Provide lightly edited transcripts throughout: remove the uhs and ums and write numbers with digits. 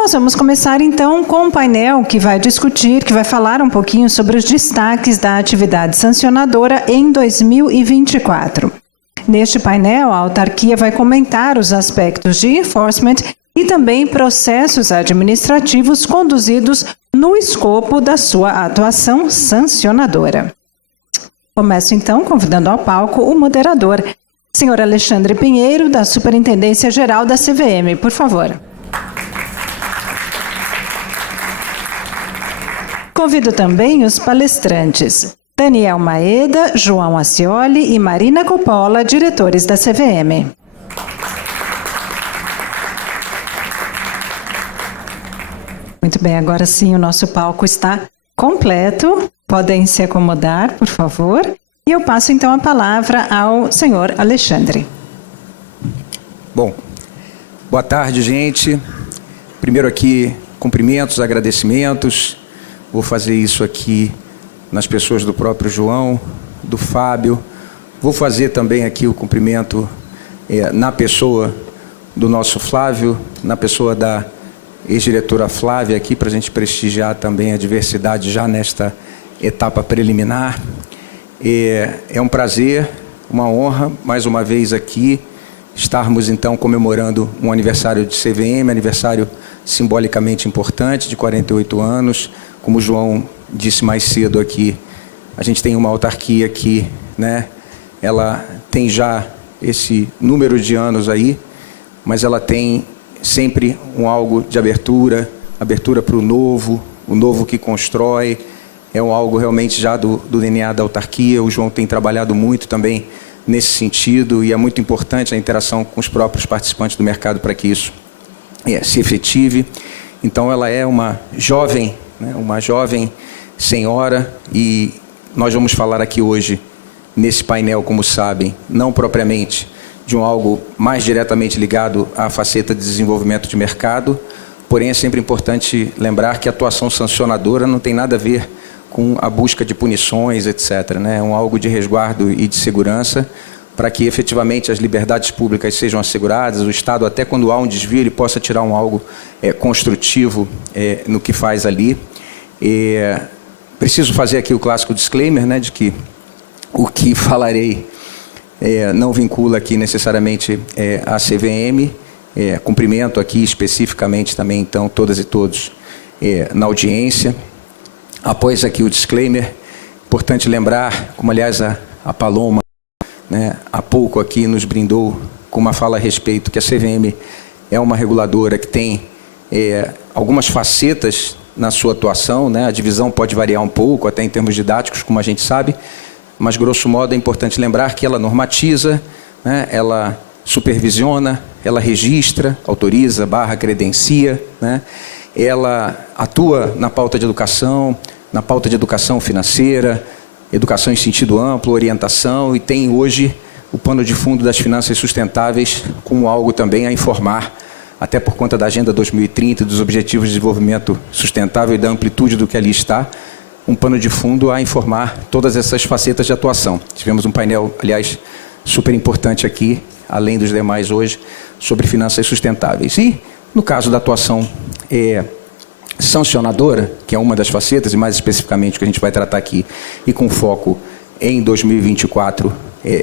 Nós vamos começar então com um painel que vai discutir, que vai falar um pouquinho sobre os destaques da atividade sancionadora em 2024. Neste painel, a autarquia vai comentar os aspectos de enforcement e também processos administrativos conduzidos no escopo da sua atuação sancionadora. Começo então convidando ao palco o moderador, senhor Alexandre Pinheiro, da Superintendência Geral da CVM, por favor. Convido também os palestrantes, Daniel Maeda, João Acioli e Marina Coppola, diretores da CVM. Muito bem, agora sim o nosso palco está completo. Podem se acomodar, por favor. E eu passo então a palavra ao senhor Alexandre. Bom, boa tarde, gente. Primeiro aqui, cumprimentos, agradecimentos. Vou fazer isso aqui nas pessoas do próprio João, do Fábio. Vou fazer também aqui o cumprimento na pessoa do nosso Flávio, na pessoa da ex-diretora Flávia, aqui para a gente prestigiar também a diversidade já nesta etapa preliminar. É um prazer, uma honra, mais uma vez aqui, estarmos então comemorando um aniversário de CVM, aniversário simbolicamente importante, de 48 anos. Como o João disse mais cedo aqui, a gente tem uma autarquia que, né, ela tem já esse número de anos aí, mas ela tem sempre algo de abertura para o novo que constrói, é algo realmente já do DNA da autarquia. O João tem trabalhado muito também nesse sentido e é muito importante a interação com os próprios participantes do mercado para que isso se efetive. Então ela é uma jovem senhora e nós vamos falar aqui hoje nesse painel, como sabem, não propriamente de algo mais diretamente ligado à faceta de desenvolvimento de mercado, porém é sempre importante lembrar que a atuação sancionadora não tem nada a ver com a busca de punições, etc. É algo de resguardo e de segurança para que efetivamente as liberdades públicas sejam asseguradas, o Estado, até quando há um desvio, ele possa tirar algo construtivo no que faz ali. Preciso fazer aqui o clássico disclaimer, de que o que falarei não vincula aqui necessariamente a CVM. Cumprimento aqui especificamente também, então, todas e todos na audiência. Após aqui o disclaimer, importante lembrar, como aliás a Paloma, há pouco aqui nos brindou com uma fala a respeito, que a CVM é uma reguladora que tem algumas facetas na sua atuação, a divisão pode variar um pouco, até em termos didáticos, como a gente sabe, mas grosso modo é importante lembrar que ela normatiza, ela supervisiona, ela registra, autoriza, credencia, ela atua na pauta de educação financeira, educação em sentido amplo, orientação, e tem hoje o pano de fundo das finanças sustentáveis como algo também a informar, até por conta da Agenda 2030, dos Objetivos de Desenvolvimento Sustentável e da amplitude do que ali está, um pano de fundo a informar todas essas facetas de atuação. Tivemos um painel, aliás, super importante aqui, além dos demais hoje, sobre finanças sustentáveis. E, no caso da atuação sancionadora, que é uma das facetas, e mais especificamente o que a gente vai tratar aqui, e com foco em 2024,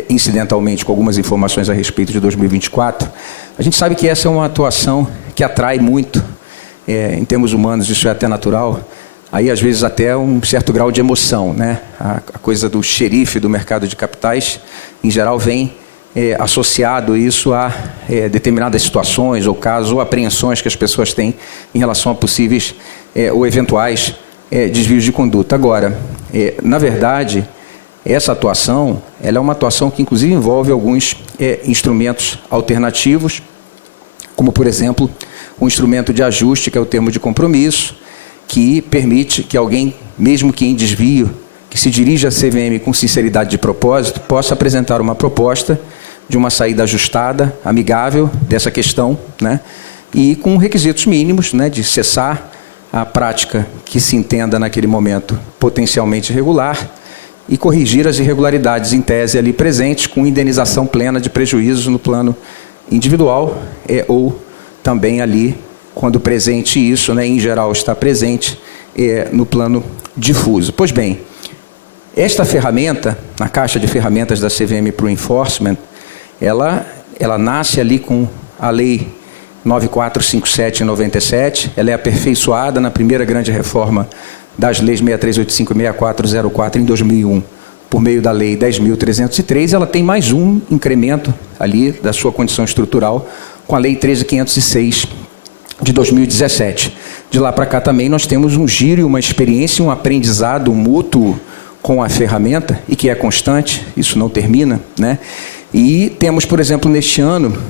incidentalmente com algumas informações a respeito de 2024, a gente sabe que essa é uma atuação que atrai muito, em termos humanos, isso é até natural, aí às vezes até um certo grau de emoção, A coisa do xerife do mercado de capitais, em geral, vem associado isso a determinadas situações ou casos ou apreensões que as pessoas têm em relação a possíveis ou eventuais desvios de conduta. Agora, na verdade, essa atuação ela é uma atuação que inclusive envolve alguns instrumentos alternativos, como por exemplo, um instrumento de ajuste, que é o termo de compromisso, que permite que alguém, mesmo que em desvio, que se dirija à CVM com sinceridade de propósito, possa apresentar uma proposta de uma saída ajustada, amigável dessa questão, e com requisitos mínimos, de cessar a prática que se entenda naquele momento potencialmente irregular e corrigir as irregularidades em tese ali presentes com indenização plena de prejuízos no plano individual ou também ali quando presente isso, né, em geral está presente no plano difuso. Pois bem, esta ferramenta, na caixa de ferramentas da CVM para o enforcement, ela nasce ali com a lei 9457/97, ela é aperfeiçoada na primeira grande reforma das leis 6385 e 6404 em 2001, por meio da lei 10.303, ela tem mais um incremento ali da sua condição estrutural com a lei 13.506 de 2017. De lá para cá também nós temos um giro e uma experiência, um aprendizado mútuo com a ferramenta, e que é constante, isso não termina, né? E temos, por exemplo, neste ano,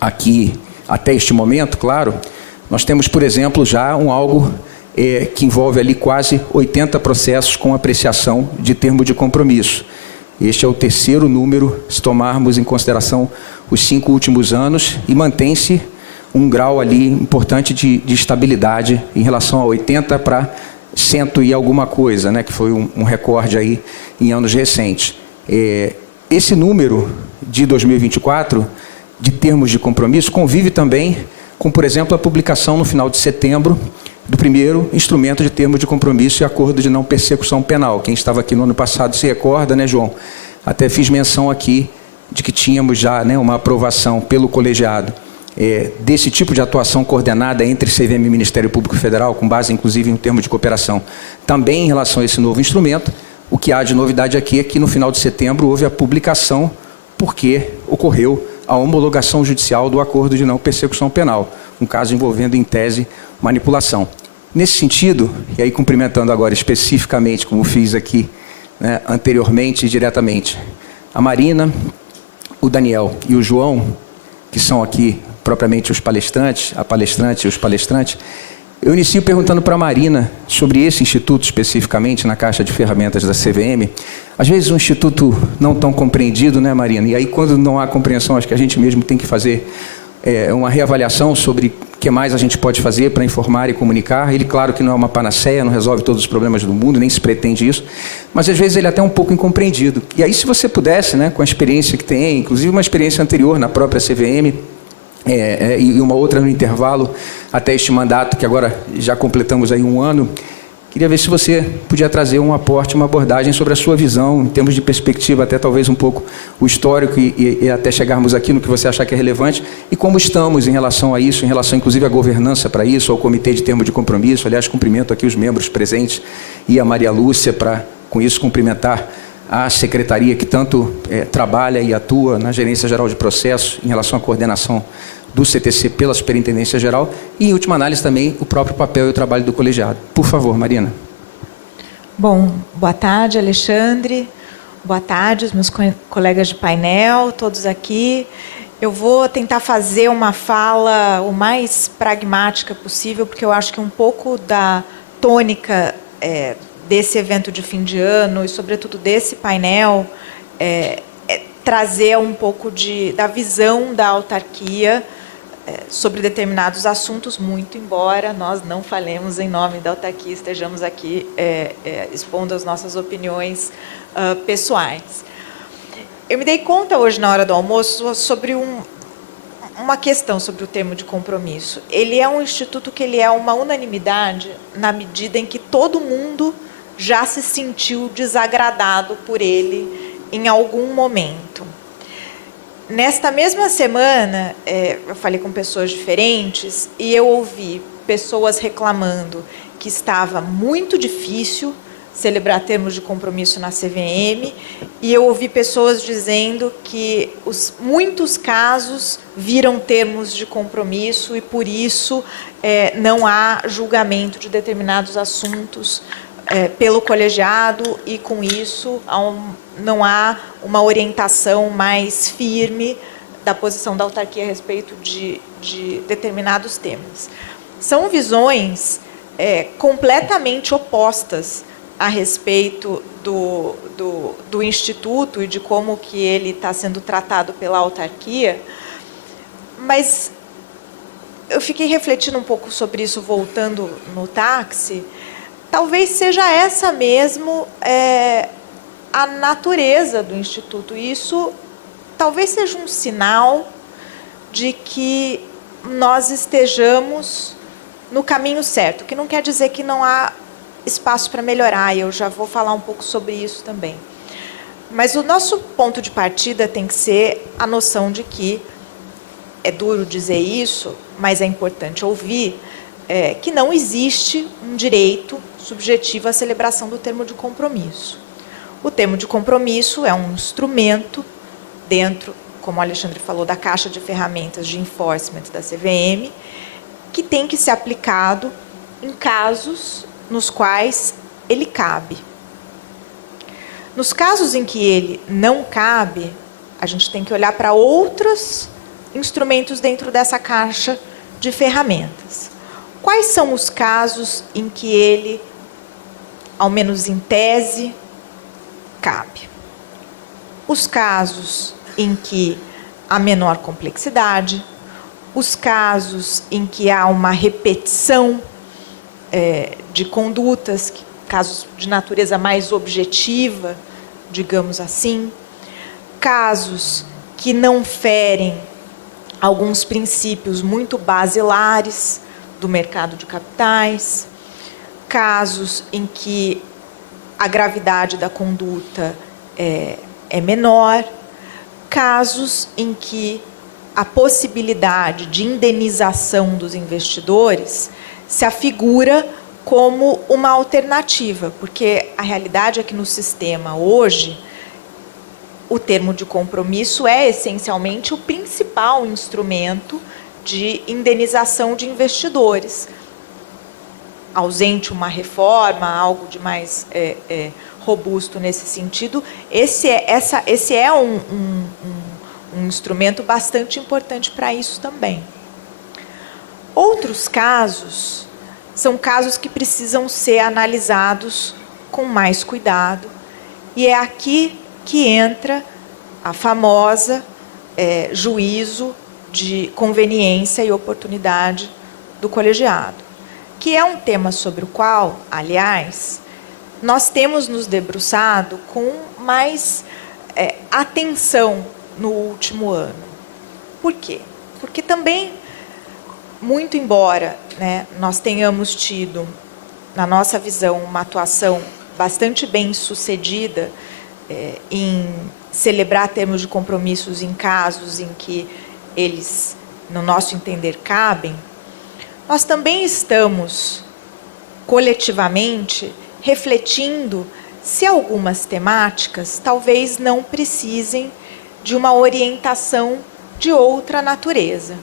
aqui, até este momento, claro, nós temos, por exemplo, já algo que envolve ali quase 80 processos com apreciação de termo de compromisso. Este é o terceiro número, se tomarmos em consideração os 5 últimos anos, e mantém-se um grau ali importante de estabilidade em relação a 80 para 100 e alguma coisa, né, que foi um recorde aí em anos recentes. Esse número de 2024, de termos de compromisso, convive também com, por exemplo, a publicação no final de setembro do primeiro instrumento de termo de compromisso e acordo de não persecução penal. Quem estava aqui no ano passado se recorda, né, João? Até fiz menção aqui de que tínhamos já, né, uma aprovação pelo colegiado desse tipo de atuação coordenada entre CVM e Ministério Público Federal, com base inclusive em um termo de cooperação. Também em relação a esse novo instrumento, o que há de novidade aqui é que no final de setembro houve a publicação, porque ocorreu a homologação judicial do acordo de não persecução penal, um caso envolvendo em tese manipulação. Nesse sentido, e aí cumprimentando agora especificamente, como fiz aqui, né, anteriormente e diretamente, a Marina, o Daniel e o João, que são aqui propriamente os palestrantes, a palestrante e os palestrantes, eu inicio perguntando para a Marina sobre esse instituto especificamente, na caixa de ferramentas da CVM. Às vezes um instituto não tão compreendido, né, Marina? E aí, quando não há compreensão, acho que a gente mesmo tem que fazer uma reavaliação sobre o que mais a gente pode fazer para informar e comunicar. Ele, claro que não é uma panaceia, não resolve todos os problemas do mundo, nem se pretende isso, mas às vezes ele é até um pouco incompreendido. E aí, se você pudesse, né, com a experiência que tem, inclusive uma experiência anterior na própria CVM, e uma outra no intervalo até este mandato, que agora já completamos aí 1 ano, queria ver se você podia trazer um aporte, uma abordagem sobre a sua visão, em termos de perspectiva, até talvez um pouco o histórico e até chegarmos aqui no que você achar que é relevante, e como estamos em relação a isso, em relação inclusive à governança para isso, ao Comitê de Termo de Compromisso. Aliás, cumprimento aqui os membros presentes e a Maria Lúcia para, com isso, cumprimentar a secretaria que tanto trabalha e atua na Gerência Geral de Processos em relação à coordenação do CTC pela Superintendência Geral e, em última análise, também o próprio papel e o trabalho do colegiado. Por favor, Marina. Bom, boa tarde, Alexandre. Boa tarde, os meus colegas de painel, todos aqui. Eu vou tentar fazer uma fala o mais pragmática possível, porque eu acho que um pouco da tônica desse evento de fim de ano e, sobretudo, desse painel, trazer um pouco da visão da autarquia sobre determinados assuntos, muito embora nós não falemos em nome da autarquia, estejamos aqui expondo as nossas opiniões pessoais. Eu me dei conta hoje, na hora do almoço, sobre uma questão sobre o termo de compromisso. Ele é um instituto que ele é uma unanimidade na medida em que todo mundo já se sentiu desagradado por ele em algum momento. Nesta mesma semana, eu falei com pessoas diferentes e eu ouvi pessoas reclamando que estava muito difícil celebrar termos de compromisso na CVM, e eu ouvi pessoas dizendo que muitos casos viram termos de compromisso e, por isso, não há julgamento de determinados assuntos pelo colegiado, e, com isso, não há uma orientação mais firme da posição da autarquia a respeito de determinados temas. São visões completamente opostas a respeito do Instituto e de como que ele está sendo tratado pela autarquia, mas eu fiquei refletindo um pouco sobre isso, voltando no táxi. Talvez seja essa mesmo a natureza do Instituto. Isso talvez seja um sinal de que nós estejamos no caminho certo, que não quer dizer que não há espaço para melhorar, e eu já vou falar um pouco sobre isso também. Mas o nosso ponto de partida tem que ser a noção de que, é duro dizer isso, mas é importante ouvir, que não existe um direito subjetivo à celebração do termo de compromisso. O termo de compromisso é um instrumento dentro, como o Alexandre falou, da caixa de ferramentas de enforcement da CVM, que tem que ser aplicado em casos nos quais ele cabe. Nos casos em que ele não cabe, a gente tem que olhar para outros instrumentos dentro dessa caixa de ferramentas. Quais são os casos em que ele, ao menos em tese, cabe? Os casos em que há menor complexidade, os casos em que há uma repetição de condutas, casos de natureza mais objetiva, digamos assim, casos que não ferem alguns princípios muito basilares do mercado de capitais, casos em que a gravidade da conduta é menor, casos em que a possibilidade de indenização dos investidores se afigura como uma alternativa, porque a realidade é que no sistema hoje, o termo de compromisso é essencialmente o principal instrumento de indenização de investidores. Ausente uma reforma, algo de mais robusto nesse sentido, esse é um instrumento bastante importante para isso também. Outros casos são casos que precisam ser analisados com mais cuidado, e é aqui que entra a famosa juízo de conveniência e oportunidade do colegiado, que é um tema sobre o qual, aliás, nós temos nos debruçado com mais atenção no último ano. Por quê? Porque também, muito embora, né, nós tenhamos tido, na nossa visão, uma atuação bastante bem sucedida em celebrar termos de compromissos em casos em que eles, no nosso entender, cabem, nós também estamos, coletivamente, refletindo se algumas temáticas talvez não precisem de uma orientação de outra natureza.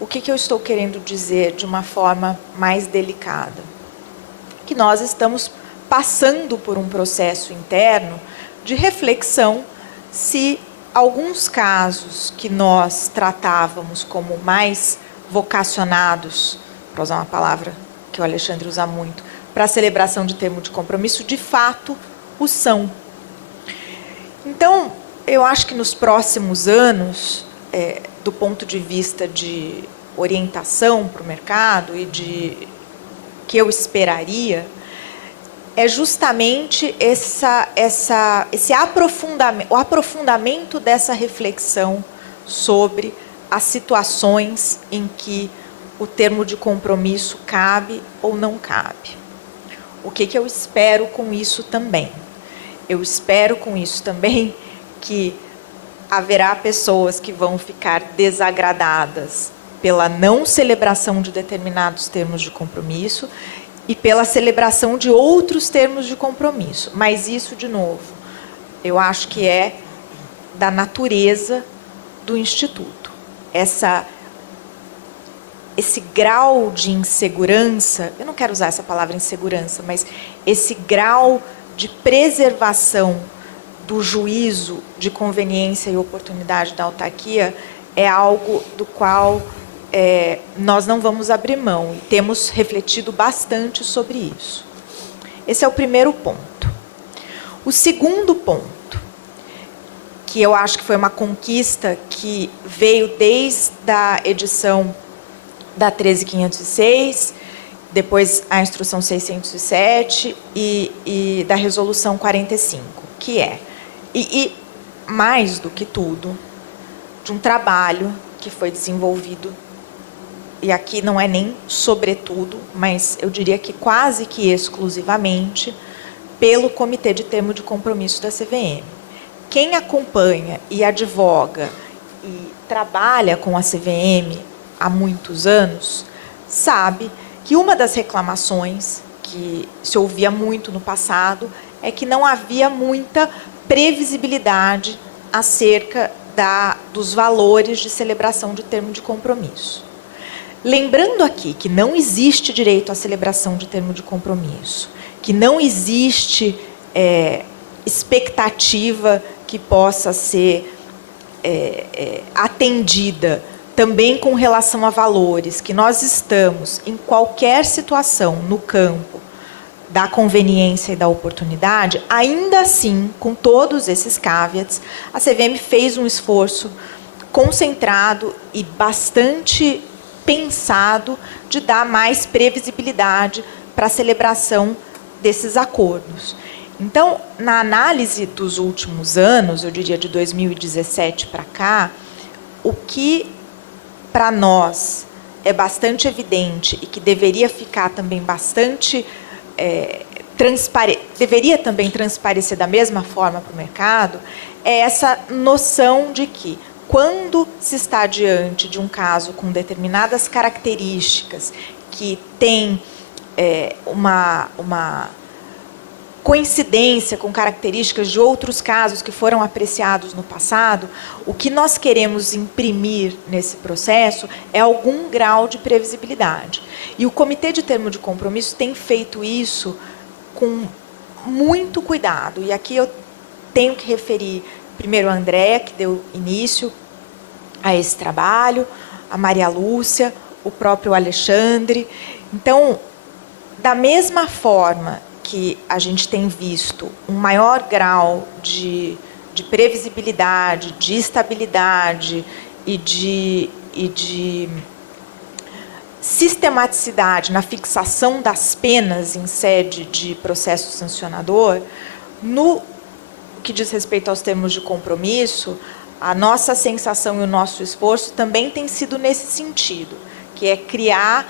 O que eu estou querendo dizer de uma forma mais delicada? Que nós estamos passando por um processo interno de reflexão se alguns casos que nós tratávamos como mais vocacionados, para usar uma palavra que o Alexandre usa muito, para a celebração de termo de compromisso, de fato o são. Então, eu acho que nos próximos anos, do ponto de vista de orientação para o mercado e de que eu esperaria, é justamente esse aprofundamento dessa reflexão sobre as situações em que o termo de compromisso cabe ou não cabe. O que eu espero com isso também? Eu espero com isso também que haverá pessoas que vão ficar desagradadas pela não celebração de determinados termos de compromisso e pela celebração de outros termos de compromisso. Mas isso, de novo, eu acho que é da natureza do Instituto. Esse grau de insegurança, eu não quero usar essa palavra insegurança, mas esse grau de preservação do juízo de conveniência e oportunidade da autarquia é algo do qual nós não vamos abrir mão, e temos refletido bastante sobre isso. Esse é o primeiro ponto. O segundo ponto, que eu acho que foi uma conquista que veio desde a edição da 13.506, depois a instrução 607 e da resolução 45, que é, e mais do que tudo, de um trabalho que foi desenvolvido e aqui não é nem sobretudo, mas eu diria que quase que exclusivamente, pelo Comitê de Termo de Compromisso da CVM. Quem acompanha e advoga e trabalha com a CVM há muitos anos, sabe que uma das reclamações que se ouvia muito no passado é que não havia muita previsibilidade acerca dos valores de celebração de termo de compromisso. Lembrando aqui que não existe direito à celebração de termo de compromisso, que não existe expectativa que possa ser atendida também com relação a valores, que nós estamos em qualquer situação no campo da conveniência e da oportunidade, ainda assim, com todos esses caveats, a CVM fez um esforço concentrado e bastante pensado de dar mais previsibilidade para a celebração desses acordos. Então, na análise dos últimos anos, eu diria de 2017 para cá, o que para nós é bastante evidente e que deveria ficar também bastante deveria também transparecer da mesma forma para o mercado, é essa noção de que, quando se está diante de um caso com determinadas características que tem uma coincidência com características de outros casos que foram apreciados no passado, o que nós queremos imprimir nesse processo é algum grau de previsibilidade. E o Comitê de Termo de Compromisso tem feito isso com muito cuidado. E aqui eu tenho que referir primeiro a Andréa, que deu início a esse trabalho, a Maria Lúcia, o próprio Alexandre. Então, da mesma forma que a gente tem visto um maior grau de previsibilidade, de estabilidade e de sistematicidade na fixação das penas em sede de processo sancionador, no que diz respeito aos termos de compromisso, a nossa sensação e o nosso esforço também tem sido nesse sentido, que é criar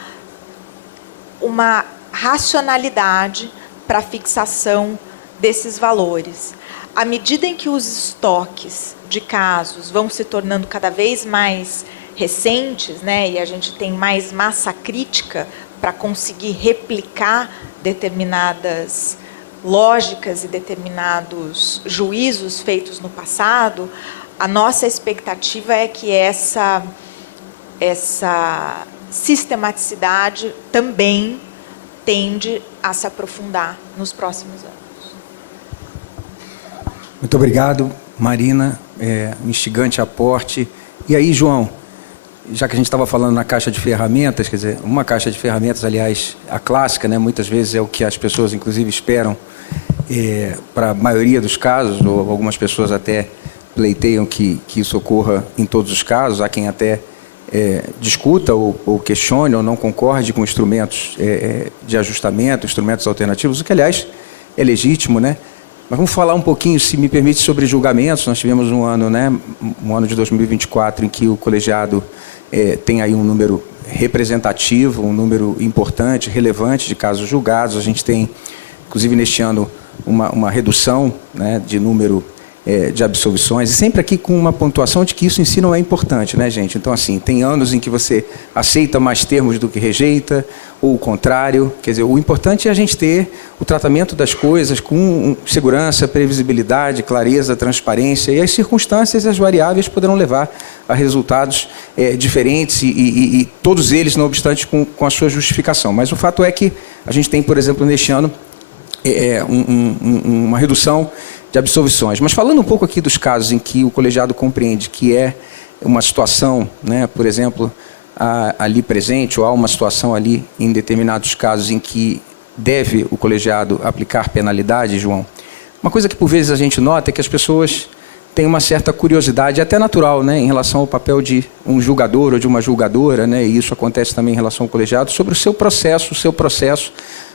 uma racionalidade para a fixação desses valores. À medida em que os estoques de casos vão se tornando cada vez mais recentes, né, e a gente tem mais massa crítica para conseguir replicar determinadas lógicas e determinados juízos feitos no passado, a nossa expectativa é que essa sistematicidade também tende a se aprofundar nos próximos anos. Muito obrigado, Marina. Um instigante aporte. E aí, João, já que a gente estava falando na caixa de ferramentas, quer dizer, uma caixa de ferramentas, aliás, a clássica, né, muitas vezes é o que as pessoas, inclusive, esperam para a maioria dos casos, ou algumas pessoas até pleiteiam que isso ocorra em todos os casos, há quem até discuta ou questione ou não concorde com instrumentos de ajustamento, instrumentos alternativos, o que, aliás, é legítimo, né? Mas vamos falar um pouquinho, se me permite, sobre julgamentos. Nós tivemos um ano, né, um ano de 2024, em que o colegiado tem aí um número representativo, um número importante, relevante de casos julgados. A gente tem, inclusive, neste ano, uma redução, né, de número de absolvições, e sempre aqui com uma pontuação de que isso em si não é importante, né, gente? Então, assim, tem anos em que você aceita mais termos do que rejeita, ou o contrário. Quer dizer, o importante é a gente ter o tratamento das coisas com segurança, previsibilidade, clareza, transparência, e as circunstâncias e as variáveis poderão levar a resultados diferentes, e todos eles, não obstante, com a sua justificação. Mas o fato é que a gente tem, por exemplo, neste ano, uma redução de absolvições. Mas falando um pouco aqui dos casos em que o colegiado compreende que é uma situação, né, por exemplo, ali presente, ou há uma situação ali em determinados casos em que deve o colegiado aplicar penalidade, João, uma coisa que por vezes a gente nota é que as pessoas têm uma certa curiosidade, até natural, né, em relação ao papel de um julgador ou de uma julgadora, né, e isso acontece também em relação ao colegiado, sobre o seu processo,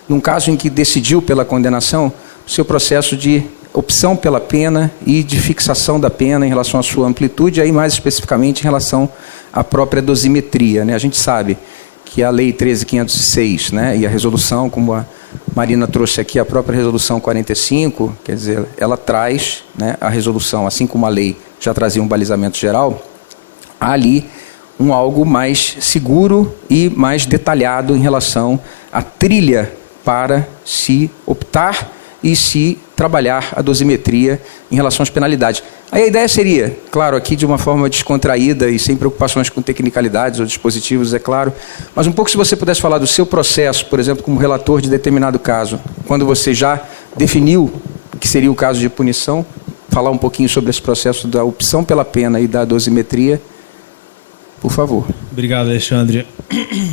num caso em que decidiu pela condenação, o seu processo de opção pela pena e de fixação da pena em relação à sua amplitude, e aí mais especificamente em relação à própria dosimetria, né? A gente sabe que a Lei 13.506, né, e a resolução, como a Marina trouxe aqui, a própria resolução 45, quer dizer, ela traz, né, a resolução, assim como a lei já trazia um balizamento geral, há ali algo mais seguro e mais detalhado em relação à trilha para se optar e se trabalhar a dosimetria em relação às penalidades. Aí a ideia seria, claro, aqui de uma forma descontraída e sem preocupações com tecnicalidades ou dispositivos, é claro, mas um pouco se você pudesse falar do seu processo, por exemplo, como relator de determinado caso, quando você já definiu que seria o caso de punição, falar um pouquinho sobre esse processo da opção pela pena e da dosimetria, por favor. Obrigado, Alexandre.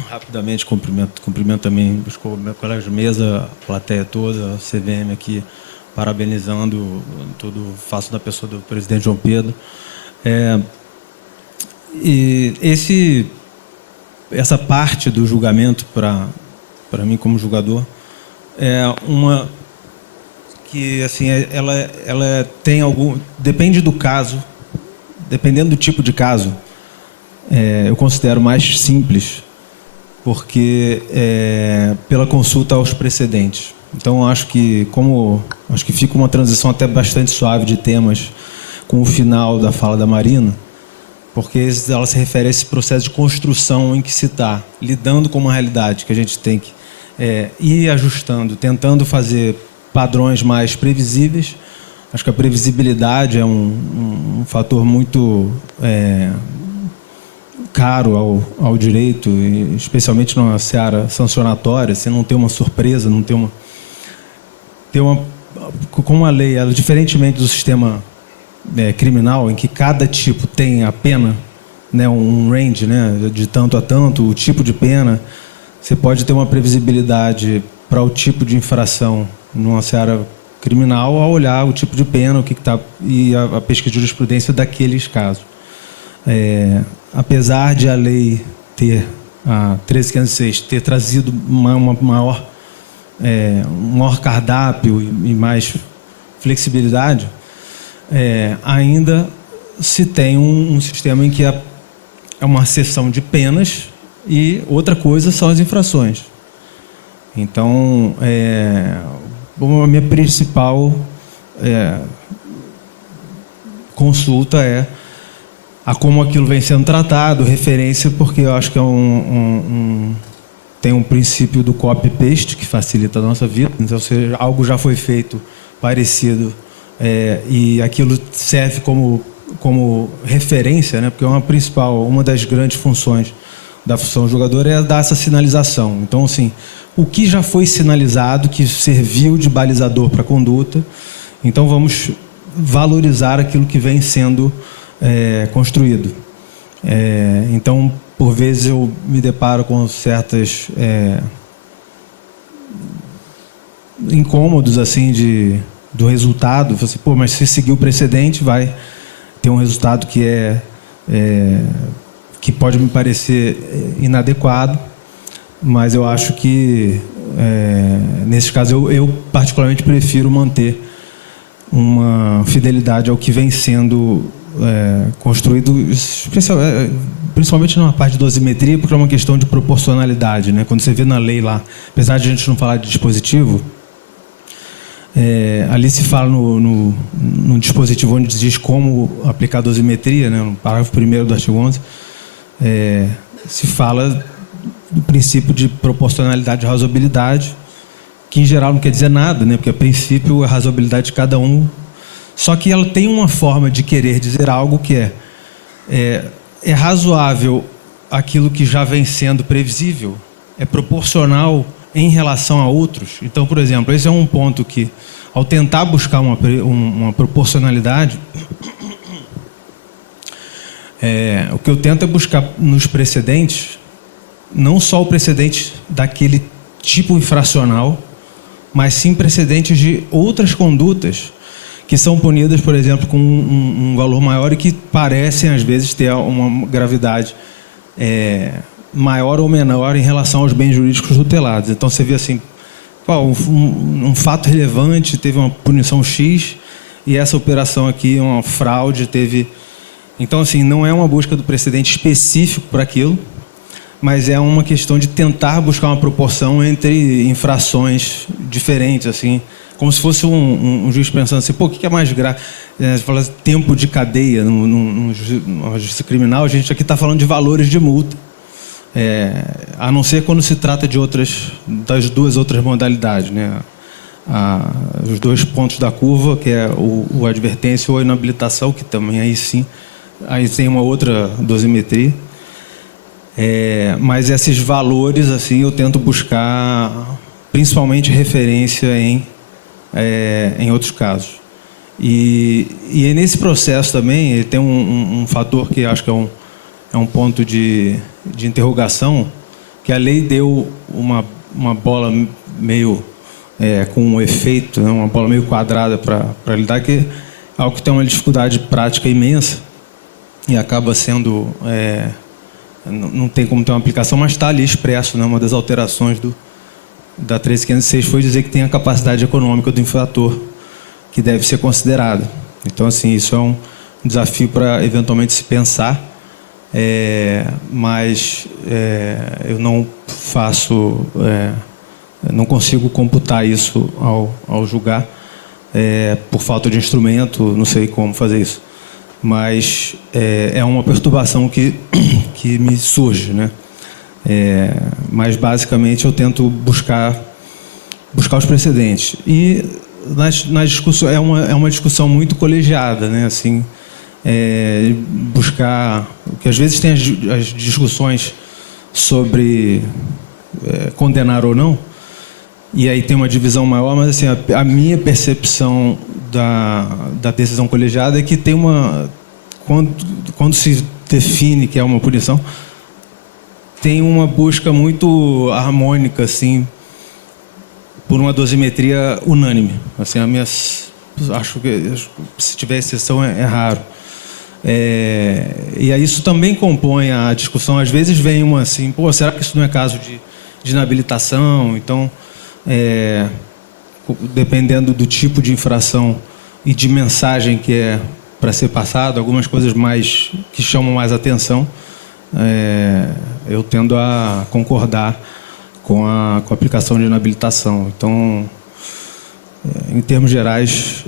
Rapidamente, cumprimento também os meus colegas de mesa, a plateia toda, a CVM aqui, parabenizando todo o fato da pessoa do presidente João Pedro. E essa parte do julgamento, para mim como julgador, é uma que assim, ela tem algum... Depende do caso, dependendo do tipo de caso, eu considero mais simples, porque pela consulta aos precedentes. Então, acho que fica uma transição até bastante suave de temas com o final da fala da Marina, porque ela se refere a esse processo de construção em que se está lidando com uma realidade que a gente tem que ir ajustando, tentando fazer padrões mais previsíveis. Acho que a previsibilidade é um fator muito caro ao direito, especialmente na seara sancionatória. Você não tem uma surpresa, não tem uma... Como a lei, ela, diferentemente do sistema criminal, em que cada tipo tem a pena, né, um range, né, de tanto a tanto, o tipo de pena, você pode ter uma previsibilidade para o tipo de infração numa seara criminal ao olhar o tipo de pena, e a pesquisa de jurisprudência daqueles casos. Apesar de a lei a 13.506, ter trazido um maior cardápio e mais flexibilidade, ainda se tem um sistema em que é uma seção de penas e outra coisa são as infrações. Então, a minha principal consulta a como aquilo vem sendo tratado, referência, porque eu acho que tem um princípio do copy-paste que facilita a nossa vida. Então, se algo já foi feito parecido e aquilo serve como referência, né? Porque uma das grandes funções da função jogador é dar essa sinalização. Então, assim, o que já foi sinalizado, que serviu de balizador para a conduta, então vamos valorizar aquilo que vem sendo construído. Então, por vezes eu me deparo com certas incômodos assim do resultado. Eu falo assim, mas se seguir o precedente vai ter um resultado que pode me parecer inadequado, mas eu acho que nesse caso eu particularmente prefiro manter uma fidelidade ao que vem sendo construído, principalmente na parte de dosimetria, porque é uma questão de proporcionalidade, né? Quando você vê na lei lá, apesar de a gente não falar de dispositivo, ali se fala no dispositivo onde diz como aplicar a dosimetria, né? No parágrafo 1º do artigo 11, se fala do princípio de proporcionalidade e razoabilidade, que em geral não quer dizer nada, né? Porque a princípio a razoabilidade de cada um. Só que ela tem uma forma de querer dizer algo que é razoável aquilo que já vem sendo previsível, é proporcional em relação a outros. Então, por exemplo, esse é um ponto que, ao tentar buscar uma proporcionalidade, o que eu tento é buscar nos precedentes, não só o precedente daquele tipo infracional, mas sim precedentes de outras condutas que são punidas, por exemplo, com um valor maior e que parecem, às vezes, ter uma gravidade maior ou menor em relação aos bens jurídicos tutelados. Então, você vê assim, um fato relevante teve uma punição X e essa operação aqui, uma fraude, teve... Então, assim, não é uma busca do precedente específico para aquilo, mas é uma questão de tentar buscar uma proporção entre infrações diferentes, assim, como se fosse um juiz pensando assim, pô, o que é mais grave? Você fala tempo de cadeia numa justiça criminal, a gente aqui está falando de valores de multa, a não ser quando se trata de das duas outras modalidades, né? Os dois pontos da curva, que é o advertência ou a inabilitação, que também aí sim, aí tem uma outra dosimetria. Mas esses valores, assim, eu tento buscar principalmente referência em outros casos. E nesse processo também tem um fator que acho que é um ponto de interrogação, que a lei deu uma bola meio com um efeito, né, uma bola meio quadrada para lidar, que é algo que tem uma dificuldade prática imensa e acaba sendo... não tem como ter uma aplicação, mas está ali expresso, né, uma das alterações da 13506 foi dizer que tem a capacidade econômica do infrator, que deve ser considerada. Então, assim, isso é um desafio para eventualmente se pensar, mas eu não faço, não consigo computar isso ao julgar, por falta de instrumento, não sei como fazer isso. Mas é uma perturbação que me surge, né? Mas basicamente eu tento buscar os precedentes. E nas discussões é uma discussão muito colegiada, né? Assim, buscar, que às vezes tem as discussões sobre condenar ou não, e aí tem uma divisão maior, mas assim, a minha percepção da decisão colegiada é que tem quando se define que é uma punição, tem uma busca muito harmônica, assim, por uma dosimetria unânime. Assim, acho que se tiver exceção é raro. E aí isso também compõe a discussão. Às vezes vem uma assim, pô, será que isso não é caso de inabilitação? Então, dependendo do tipo de infração e de mensagem que é para ser passado, algumas coisas mais que chamam mais atenção, eu tendo a concordar com a aplicação de inabilitação. Então, em termos gerais,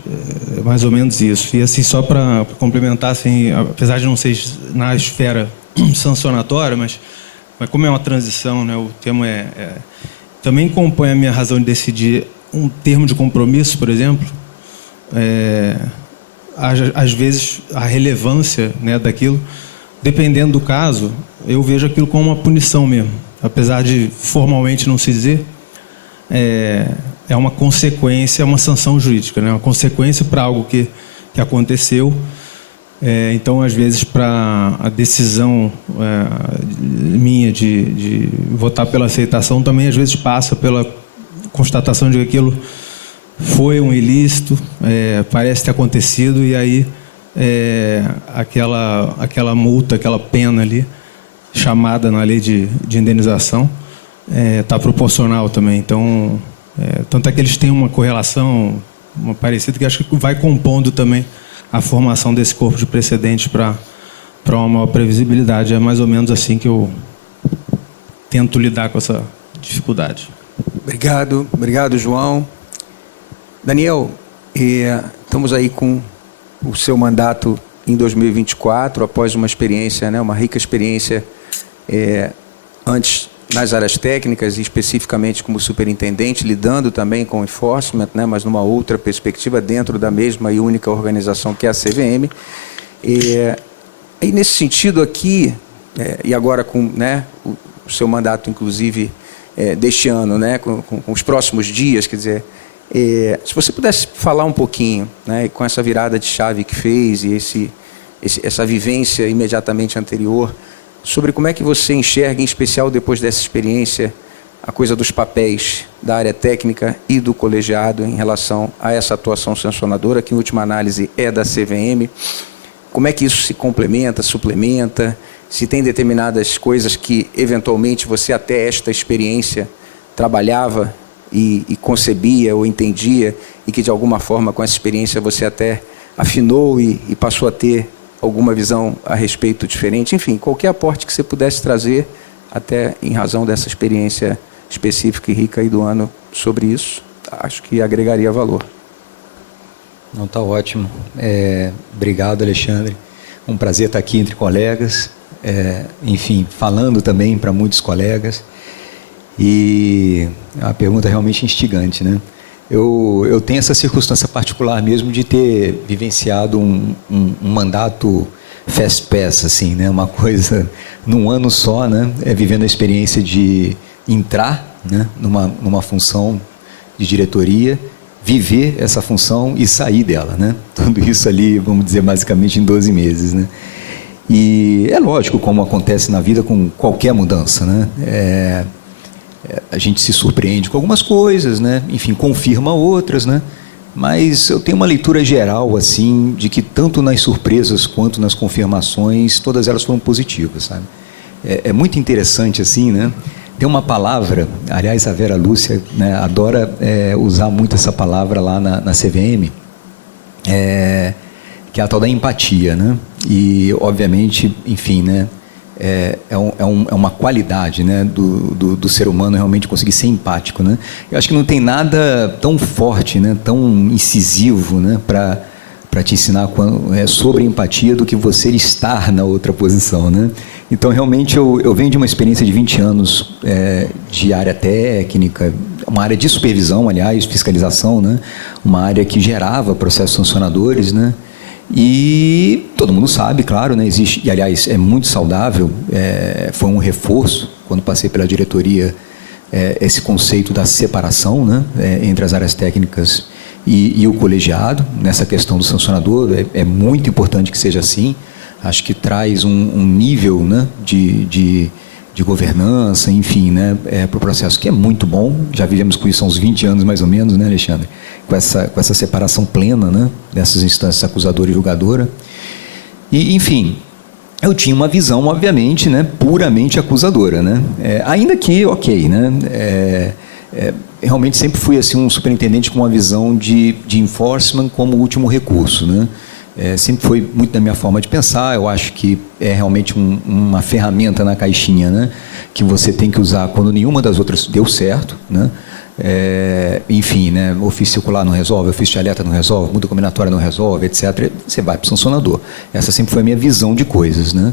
é mais ou menos isso. E assim, só para complementar, assim, apesar de não ser na esfera sancionatória, mas como é uma transição, né, o termo também compõe a minha razão de decidir um termo de compromisso, por exemplo. Às vezes a relevância, né, daquilo, dependendo do caso, eu vejo aquilo como uma punição mesmo, apesar de formalmente não se dizer, é uma consequência, é uma sanção jurídica, né, uma consequência para algo que aconteceu. Então, às vezes, para a decisão minha de votar pela aceitação, também às vezes passa pela constatação de que aquilo foi um ilícito, parece ter acontecido, e aí aquela multa, aquela pena ali, chamada na lei de indenização, está proporcional também. Então, tanto é que eles têm uma correlação, uma parecida, que acho que vai compondo também a formação desse corpo de precedentes para uma maior previsibilidade. É mais ou menos assim que eu tento lidar com essa dificuldade. Obrigado, João. Daniel, estamos aí com o seu mandato em 2024, após uma experiência, né, uma rica experiência antes nas áreas técnicas e especificamente como superintendente, lidando também com enforcement, né, mas numa outra perspectiva dentro da mesma e única organização que é a CVM. E nesse sentido aqui, e agora com, né, o seu mandato, inclusive, deste ano, né, com os próximos dias, quer dizer, se você pudesse falar um pouquinho, né, com essa virada de chave que fez e essa vivência imediatamente anterior, sobre como é que você enxerga, em especial depois dessa experiência, a coisa dos papéis da área técnica e do colegiado em relação a essa atuação sancionadora, que em última análise é da CVM. Como é que isso se complementa, suplementa? Se tem determinadas coisas que, eventualmente, você até esta experiência trabalhava e concebia ou entendia, e que, de alguma forma, com essa experiência, você até afinou e passou a ter alguma visão a respeito diferente. Enfim, qualquer aporte que você pudesse trazer até em razão dessa experiência específica e rica aí do ano sobre isso, acho que agregaria valor. Não, está ótimo. Obrigado, Alexandre. Um prazer estar aqui entre colegas, enfim, falando também para muitos colegas. E é uma pergunta realmente instigante, né? Eu tenho essa circunstância particular mesmo de ter vivenciado um mandato fast pass, assim, né? Uma coisa num ano só, né? Vivendo a experiência de entrar, né? numa função de diretoria, viver essa função e sair dela, né? Tudo isso ali, vamos dizer, basicamente em 12 meses, né? E é lógico, como acontece na vida com qualquer mudança, né? A gente se surpreende com algumas coisas, né? Enfim, confirma outras, né? Mas eu tenho uma leitura geral, assim, de que tanto nas surpresas quanto nas confirmações, todas elas foram positivas, sabe? É muito interessante, assim, né? Tem uma palavra, aliás, a Vera Lúcia, né, adora usar muito essa palavra lá na CVM, que é a tal da empatia, né? E, obviamente, enfim, né? É uma qualidade, né, do ser humano realmente conseguir ser empático, né? Eu acho que não tem nada tão forte, né, tão incisivo, né, para te ensinar sobre empatia do que você estar na outra posição, né? Então, realmente, eu venho de uma experiência de 20 anos de área técnica, uma área de supervisão, aliás, fiscalização, né? Uma área que gerava processos sancionadores, né? E todo mundo sabe, claro, né? Existe, e aliás, é muito saudável, foi um reforço, quando passei pela diretoria, esse conceito da separação, né? Entre as áreas técnicas e o colegiado, nessa questão do sancionador, é muito importante que seja assim. Acho que traz um nível, né, de governança, enfim, né, para o processo, que é muito bom. Já vivemos com isso há uns 20 anos, mais ou menos, né, Alexandre? Com essa separação plena, né, dessas instâncias acusadora e julgadora. E, enfim, eu tinha uma visão, obviamente, né, puramente acusadora, né? Ainda que, ok, né? Realmente sempre fui assim, um superintendente com uma visão de enforcement como último recurso, né? Sempre foi muito da minha forma de pensar. Eu acho que é realmente uma ferramenta na caixinha, né, que você tem que usar quando nenhuma das outras deu certo, né? Enfim, né, ofício circular não resolve, ofício de alerta não resolve, multa combinatória não resolve, etc. Você vai para o sancionador. Essa sempre foi a minha visão de coisas, né?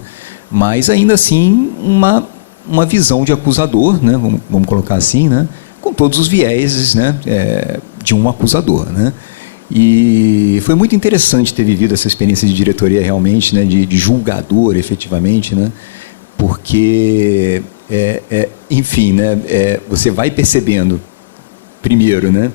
Mas ainda assim uma visão de acusador, né, vamos colocar assim, né, com todos os vieses, né, de um acusador, né? E foi muito interessante ter vivido essa experiência de diretoria realmente, né, de julgador efetivamente, né, porque, enfim, né, você vai percebendo, primeiro, né,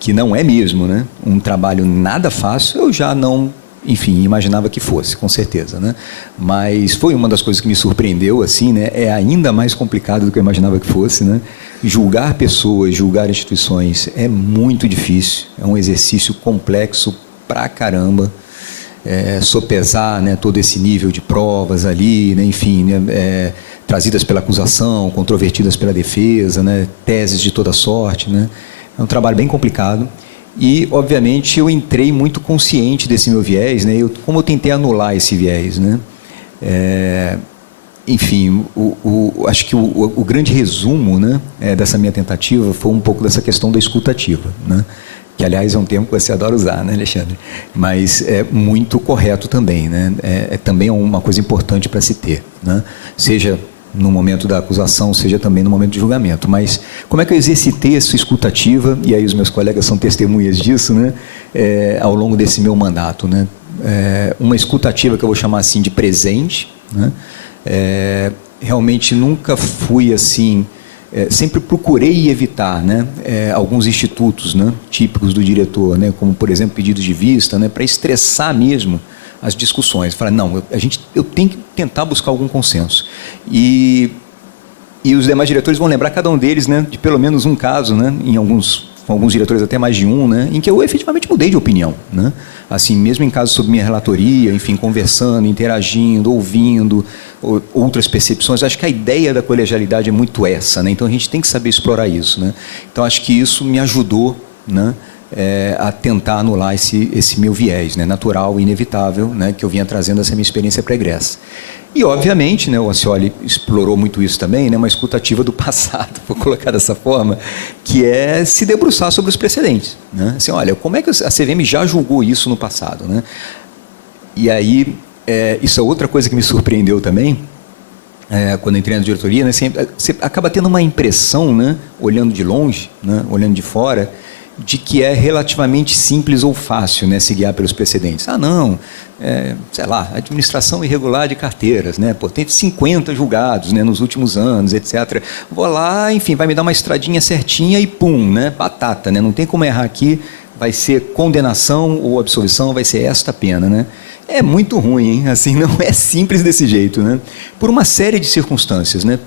que não é mesmo, né, um trabalho nada fácil. Eu já não, enfim, imaginava que fosse, com certeza, né, mas foi uma das coisas que me surpreendeu, assim, né, é ainda mais complicado do que eu imaginava que fosse, né. Julgar pessoas, julgar instituições é muito difícil, é um exercício complexo pra caramba, sopesar, né, todo esse nível de provas ali, né, enfim, né, trazidas pela acusação, controvertidas pela defesa, né, teses de toda sorte, né, é um trabalho bem complicado. E, obviamente, eu entrei muito consciente desse meu viés, né, como eu tentei anular esse viés, né, enfim, acho que o grande resumo, né, dessa minha tentativa foi um pouco dessa questão da escutativa, né, que, aliás, é um termo que você adora usar, né, Alexandre? Mas é muito correto também, né? Também é uma coisa importante para se ter, né? Seja no momento da acusação, seja também no momento do julgamento. Mas como é que eu exercitei essa escutativa, e aí os meus colegas são testemunhas disso, né, ao longo desse meu mandato, né? Uma escutativa que eu vou chamar assim de presente, né? Realmente nunca fui assim, sempre procurei evitar, né, alguns institutos, né, típicos do diretor, né, como, por exemplo, pedidos de vista, né, para estressar mesmo as discussões. Falar, não, eu tenho que tentar buscar algum consenso. E os demais diretores vão lembrar, cada um deles, né, de pelo menos um caso, né, com alguns diretores até mais de um, né, em que eu efetivamente mudei de opinião, né, assim, mesmo em casos sobre minha relatoria, enfim, conversando, interagindo, ouvindo outras percepções. Acho que a ideia da colegialidade é muito essa, né, então a gente tem que saber explorar isso, né. Então acho que isso me ajudou, né, a tentar anular esse meu viés, né, natural e inevitável, né, que eu vinha trazendo essa minha experiência pregressa. E, obviamente, né, o Acioli explorou muito isso também, né, uma escutativa do passado, vou colocar dessa forma, que é se debruçar sobre os precedentes. Né? Assim, olha, como é que a CVM já julgou isso no passado? Né? E aí, isso é outra coisa que me surpreendeu também, quando entrei na diretoria, né, você acaba tendo uma impressão, né, olhando de longe, né, olhando de fora, de que é relativamente simples ou fácil, né, se guiar pelos precedentes. Ah, não, sei lá, administração irregular de carteiras, né, pô, tem 50 julgados, né, nos últimos anos, etc. Vou lá, enfim, vai me dar uma estradinha certinha e pum, né, batata, né, não tem como errar aqui, vai ser condenação ou absolvição, vai ser esta pena, né. É muito ruim, hein? Assim, não é simples desse jeito, né, por uma série de circunstâncias, né.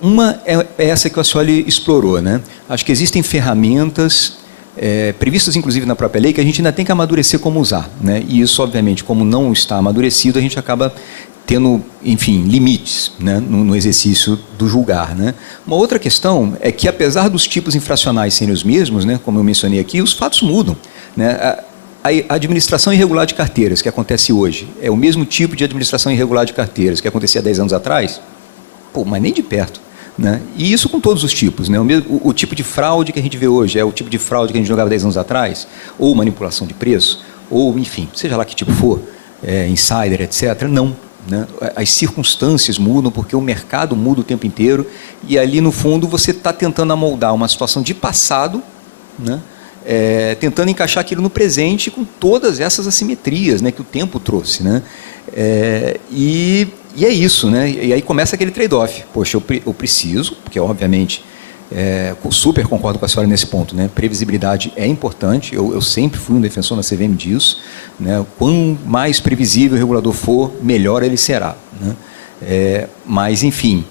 Uma é essa que o Acioli explorou, né. Acho que existem ferramentas previstas inclusive na própria lei, que a gente ainda tem que amadurecer como usar, né? E isso, obviamente, como não está amadurecido, a gente acaba tendo, enfim, limites, né, no exercício do julgar, né? Uma outra questão é que, apesar dos tipos infracionais serem os mesmos, né, como eu mencionei aqui, os fatos mudam, né? A administração irregular de carteiras que acontece hoje é o mesmo tipo de administração irregular de carteiras que acontecia 10 anos atrás? Pô, mas nem de perto. Né? E isso com todos os tipos, né? O tipo de fraude que a gente vê hoje é o tipo de fraude que a gente jogava 10 anos atrás, ou manipulação de preço, ou enfim, seja lá que tipo for, insider, etc. Não, né? As circunstâncias mudam porque o mercado muda o tempo inteiro e ali no fundo você está tentando amoldar uma situação de passado, né? Tentando encaixar aquilo no presente com todas essas assimetrias, né, que o tempo trouxe, né? E é isso, né? E aí começa aquele trade-off. Poxa, eu preciso, porque obviamente super concordo com a senhora nesse ponto, né? Previsibilidade é importante, eu sempre fui um defensor na CVM disso, né? Quanto mais previsível o regulador for, melhor ele será, né? Mas, enfim,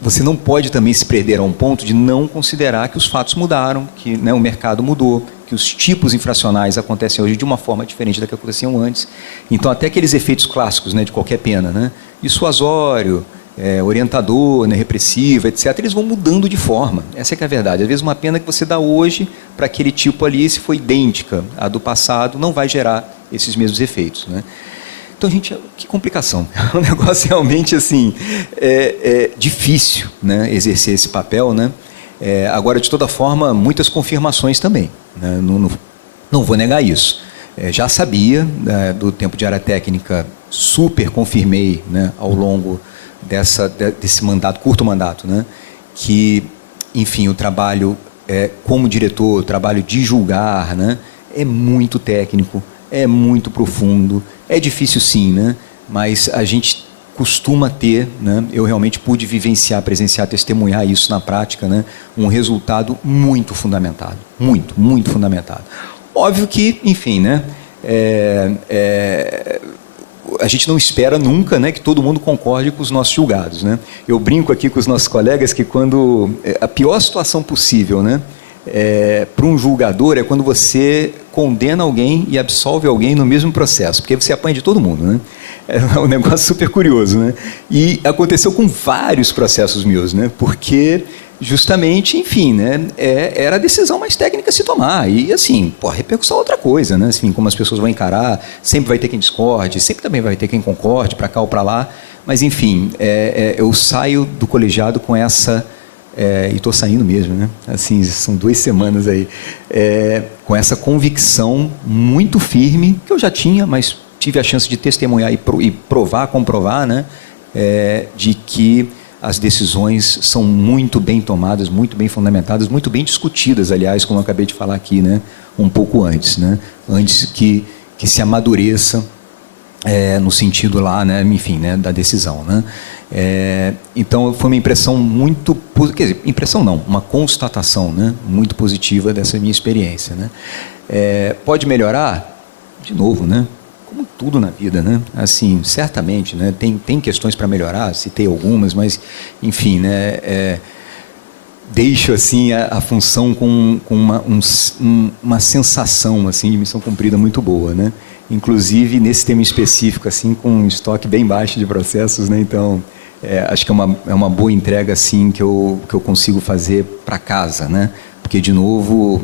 você não pode também se perder a um ponto de não considerar que os fatos mudaram, que, né, o mercado mudou, que os tipos infracionais acontecem hoje de uma forma diferente da que aconteciam antes. Então, até aqueles efeitos clássicos, né, de qualquer pena, né, dissuasório, orientador, né, repressivo, etc., eles vão mudando de forma. Essa é que é a verdade. Às vezes, uma pena que você dá hoje para aquele tipo ali, se for idêntica à do passado, não vai gerar esses mesmos efeitos, né? Então, gente, que complicação. É um negócio realmente, assim, difícil, né, exercer esse papel, né? Agora, de toda forma, muitas confirmações também, né? Não vou negar isso. Já sabia, do tempo de área técnica, super confirmei, né, ao longo desse mandato, curto mandato, né, que, enfim, o trabalho como diretor, o trabalho de julgar, né, é muito técnico, é muito profundo, é difícil sim, né? Mas a gente costuma ter, né? Eu realmente pude vivenciar, presenciar, testemunhar isso na prática, né? Um resultado muito fundamentado, muito fundamentado. Óbvio que, enfim, né? A gente não espera nunca, né, que todo mundo concorde com os nossos julgados, né? Eu brinco aqui com os nossos colegas que quando a pior situação possível, né, para um julgador é quando você condena alguém e absolve alguém no mesmo processo, porque você apanha de todo mundo, né? É um negócio super curioso, né? E aconteceu com vários processos meus, né? Porque justamente, enfim, né, era a decisão mais técnica a se tomar. E assim, a repercussão é outra coisa, né? Assim, como as pessoas vão encarar, sempre vai ter quem discorde, sempre também vai ter quem concorde, para cá ou para lá. Mas enfim, eu saio do colegiado com essa... e estou saindo mesmo, né? Assim, são 2 semanas aí, com essa convicção muito firme, que eu já tinha, mas tive a chance de testemunhar e provar, comprovar, né? De que as decisões são muito bem tomadas, muito bem fundamentadas, muito bem discutidas, aliás, como eu acabei de falar aqui, né? Um pouco antes, né? Antes que se amadureça no sentido lá, né? Enfim, né? Da decisão, né? Então foi uma impressão muito, quer dizer, impressão não, uma constatação, né, muito positiva dessa minha experiência, né? Pode melhorar? De novo, né? Como tudo na vida, né? Assim, certamente, né? Tem questões para melhorar, citei algumas, mas enfim, né? Deixo assim a função com uma sensação assim de missão cumprida muito boa, né? Inclusive nesse tema específico assim com um estoque bem baixo de processos, né? Então acho que é uma boa entrega assim que eu consigo fazer para casa, né? Porque, de novo,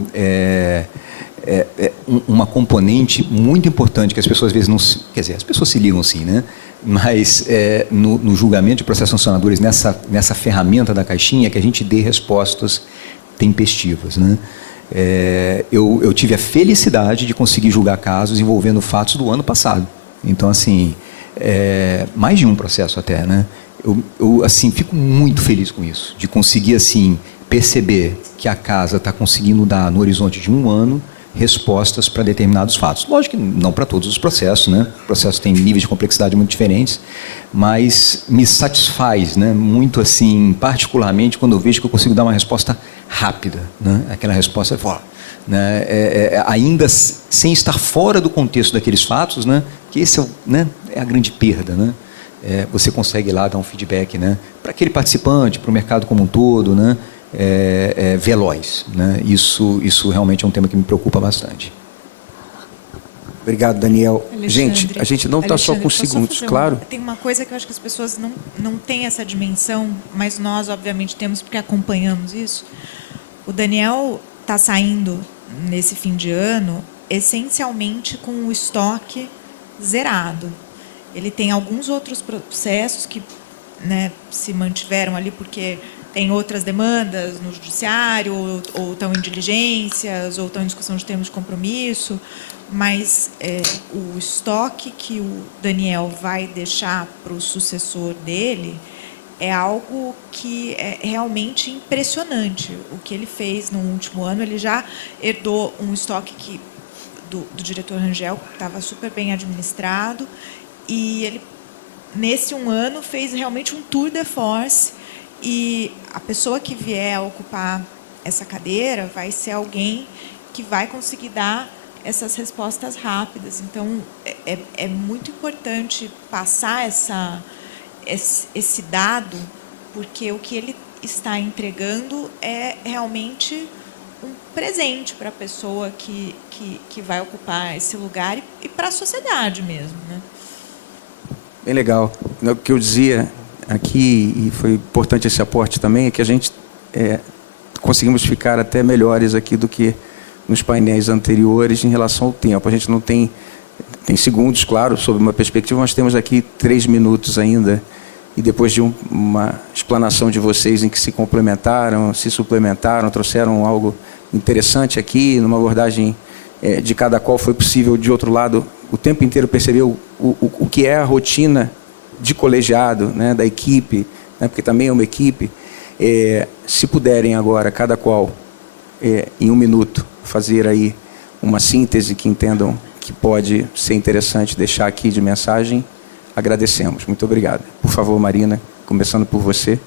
uma componente muito importante que as pessoas às vezes não se... Quer dizer, as pessoas se ligam sim, né? Mas no julgamento de processos sancionadores, nessa ferramenta da caixinha, que a gente dê respostas tempestivas, né? Eu tive a felicidade de conseguir julgar casos envolvendo fatos do ano passado. Então, assim, mais de um processo até, né? Eu assim, fico muito feliz com isso, de conseguir, assim, perceber que a casa está conseguindo dar, no horizonte de um ano, respostas para determinados fatos. Lógico que não para todos os processos, né? O processo tem níveis de complexidade muito diferentes, mas me satisfaz, né? Muito assim, particularmente quando eu vejo que eu consigo dar uma resposta rápida, né? Aquela resposta né? Ainda sem estar fora do contexto daqueles fatos, né? Que esse é a grande perda, né? Você consegue lá dar um feedback, né? Para aquele participante, para o mercado como um todo, né? Veloz, né? Isso realmente é um tema que me preocupa bastante. Obrigado, Daniel. Alexandre, gente, a gente não está só com segundos, claro. Tem uma coisa que eu acho que as pessoas não têm essa dimensão, mas nós, obviamente, temos porque acompanhamos isso. O Daniel está saindo, nesse fim de ano, essencialmente com o estoque zerado. Ele tem alguns outros processos que, né, se mantiveram ali porque tem outras demandas no judiciário, ou estão em diligências, ou estão em discussão de termos de compromisso, mas o estoque que o Daniel vai deixar para o sucessor dele é algo que é realmente impressionante. O que ele fez no último ano, ele já herdou um estoque do diretor Rangel, que estava super bem administrado, e ele, nesse um ano, fez realmente um tour de force. E a pessoa que vier a ocupar essa cadeira vai ser alguém que vai conseguir dar essas respostas rápidas. Então, é muito importante passar esse dado, porque o que ele está entregando é realmente um presente para a pessoa que vai ocupar esse lugar e para a sociedade mesmo, né? Bem legal. O que eu dizia aqui, e foi importante esse aporte também, é que a gente conseguimos ficar até melhores aqui do que nos painéis anteriores em relação ao tempo. A gente não tem segundos, claro, sob uma perspectiva, mas temos aqui 3 minutos ainda, e depois de uma explanação de vocês em que se complementaram, se suplementaram, trouxeram algo interessante aqui, numa abordagem de cada qual foi possível, de outro lado, o tempo inteiro perceber o que é a rotina de colegiado, né, da equipe, né, porque também é uma equipe. Se puderem agora, cada qual, em um minuto, fazer aí uma síntese que entendam que pode ser interessante deixar aqui de mensagem, agradecemos. Muito obrigado. Por favor, Marina, começando por você.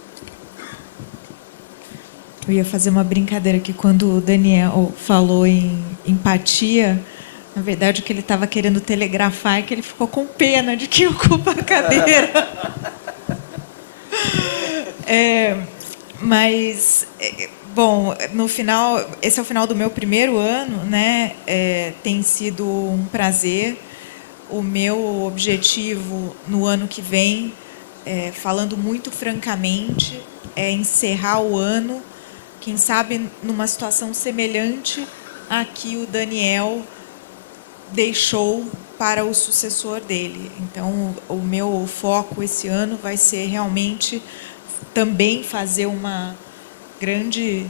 Eu ia fazer uma brincadeira que quando o Daniel falou em empatia, na verdade o que ele estava querendo telegrafar é que ele ficou com pena de quem ocupa a cadeira. Mas, bom, no final, esse é o final do meu primeiro ano, né? Tem sido um prazer. O meu objetivo no ano que vem, falando muito francamente, é encerrar o ano, quem sabe numa situação semelhante a que o Daniel deixou para o sucessor dele. Então, o meu foco esse ano vai ser realmente também fazer uma grande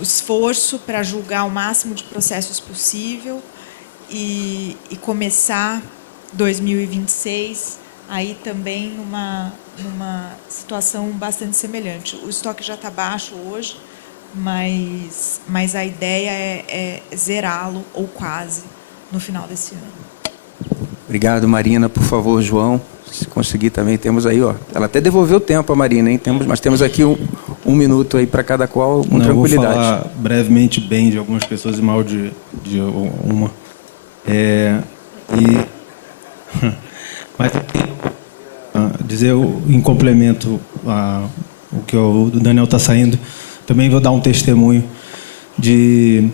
esforço para julgar o máximo de processos possível e começar 2026 aí também numa situação bastante semelhante. O estoque já está baixo hoje, mas a ideia é zerá-lo, ou quase, no final desse ano. Obrigado, Marina. Por favor, João, se conseguir também, temos aí, ó. Ela até devolveu o tempo, a Marina, hein? Mas temos aqui um minuto aí para cada qual, com tranquilidade. Eu vou falar brevemente bem de algumas pessoas e mal de uma. Mas dizer em complemento o que o Daniel está saindo, também vou dar um testemunho de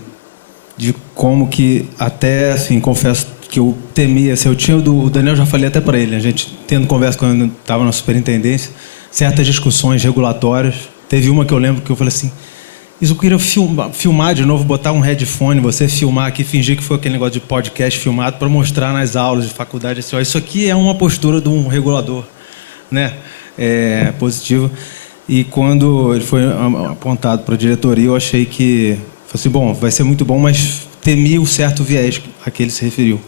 como que até, assim, confesso que eu temia, assim, eu tinha o Daniel, já falei até para ele, a gente tendo conversa quando estava na superintendência, certas discussões regulatórias, teve uma que eu lembro que eu falei assim, Isso eu queria filmar de novo, botar um headphone, você filmar aqui, fingir que foi aquele negócio de podcast filmado para mostrar nas aulas de faculdade. Assim, ó, isso aqui é uma postura de um regulador, né? Positivo. E quando ele foi apontado para a diretoria, eu achei que... Falei assim, bom, vai ser muito bom, mas temi o certo viés a que ele se referiu.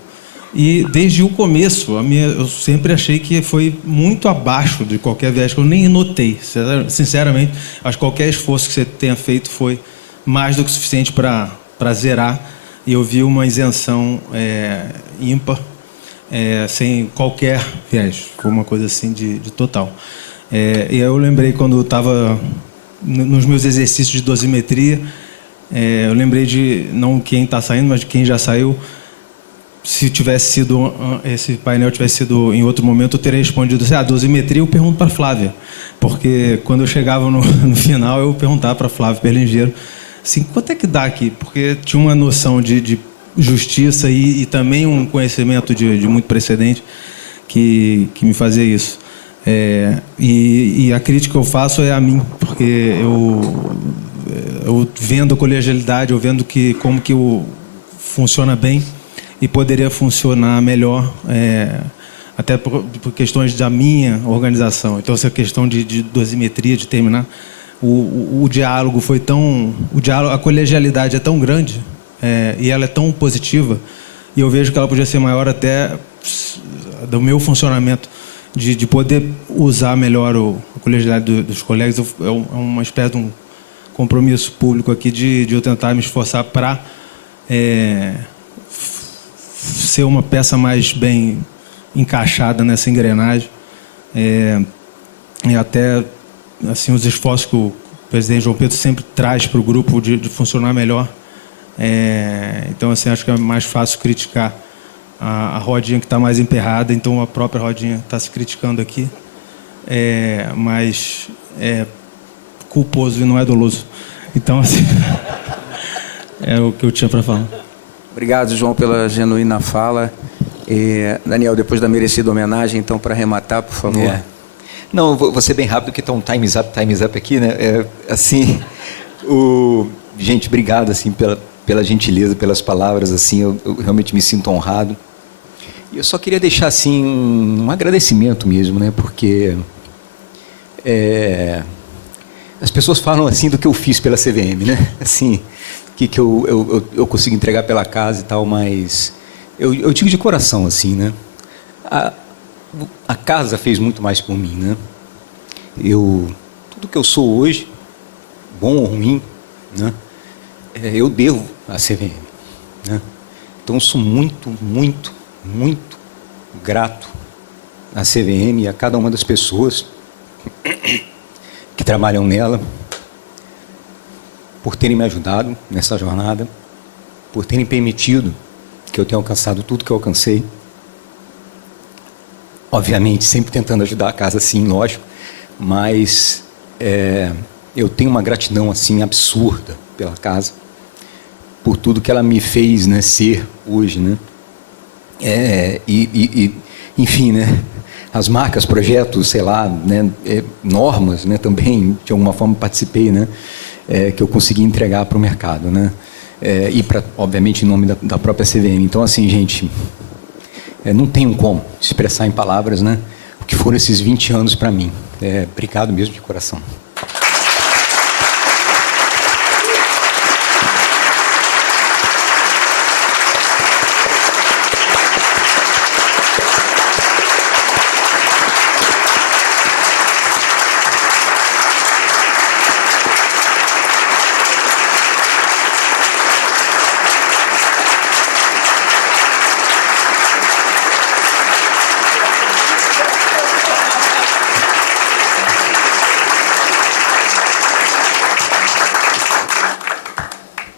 E desde o começo, eu sempre achei que foi muito abaixo de qualquer viés, que eu nem notei. Sinceramente, acho que qualquer esforço que você tenha feito foi mais do que suficiente para zerar. E eu vi uma isenção ímpar, sem qualquer viés. Foi uma coisa assim de total. E aí eu lembrei quando eu estava nos meus exercícios de dosimetria, eu lembrei de, não quem está saindo, mas de quem já saiu. Se tivesse sido, esse painel tivesse sido em outro momento, eu teria respondido assim, dosimetria eu pergunto para a Flávia. Porque quando eu chegava no final, eu perguntava para a Flávia Perlingeiro, assim, quanto é que dá aqui? Porque tinha uma noção de justiça e também um conhecimento de muito precedente que me fazia isso. E a crítica que eu faço é a mim, porque eu vendo a colegialidade, eu vendo como que funciona bem, e poderia funcionar melhor, até por questões da minha organização. Então, essa questão de dosimetria, de terminar, o diálogo foi tão... a colegialidade é tão grande, e ela é tão positiva, e eu vejo que ela podia ser maior até do meu funcionamento, de poder usar melhor a colegialidade dos colegas. É uma espécie de um compromisso público aqui de eu tentar me esforçar para... ser uma peça mais bem encaixada nessa engrenagem, e até assim os esforços que o presidente João Pedro sempre traz para o grupo de funcionar melhor. Então, assim, acho que é mais fácil criticar a rodinha que está mais emperrada, então a própria rodinha está se criticando aqui, mas é culposo e não é doloso. Então, assim, é o que eu tinha para falar. Obrigado, João, pela genuína fala. Daniel, depois da merecida homenagem, então, para arrematar, por favor. Não, vou ser bem rápido, porque está um time's up aqui, né? Gente, obrigado, assim, pela gentileza, pelas palavras, assim, eu realmente me sinto honrado. E eu só queria deixar, assim, um agradecimento mesmo, né? Porque as pessoas falam, assim, do que eu fiz pela CVM, né? Assim... que eu consigo entregar pela casa e tal, mas eu digo de coração, assim, né? A casa fez muito mais por mim, né? Tudo que eu sou hoje, bom ou ruim, né? Eu devo à CVM, né? Então eu sou muito, muito, muito grato à CVM e a cada uma das pessoas que trabalham nela, por terem me ajudado nessa jornada, por terem permitido que eu tenha alcançado tudo que eu alcancei. Obviamente, sempre tentando ajudar a casa, sim, lógico, mas eu tenho uma gratidão, assim, absurda pela casa, por tudo que ela me fez, né, ser hoje, né? Enfim, né? As marcas, projetos, sei lá, né, normas, né, também, de alguma forma, participei, né? Que eu consegui entregar para o mercado, né? E, obviamente, em nome da própria CVM. Então, assim, gente, não tenho como expressar em palavras, né, o que foram esses 20 anos para mim. Obrigado mesmo de coração.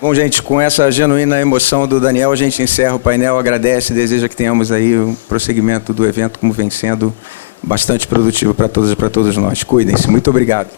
Bom, gente, com essa genuína emoção do Daniel, a gente encerra o painel, agradece e deseja que tenhamos aí um prosseguimento do evento como vem sendo bastante produtivo para todas e para todos nós. Cuidem-se. Muito obrigado.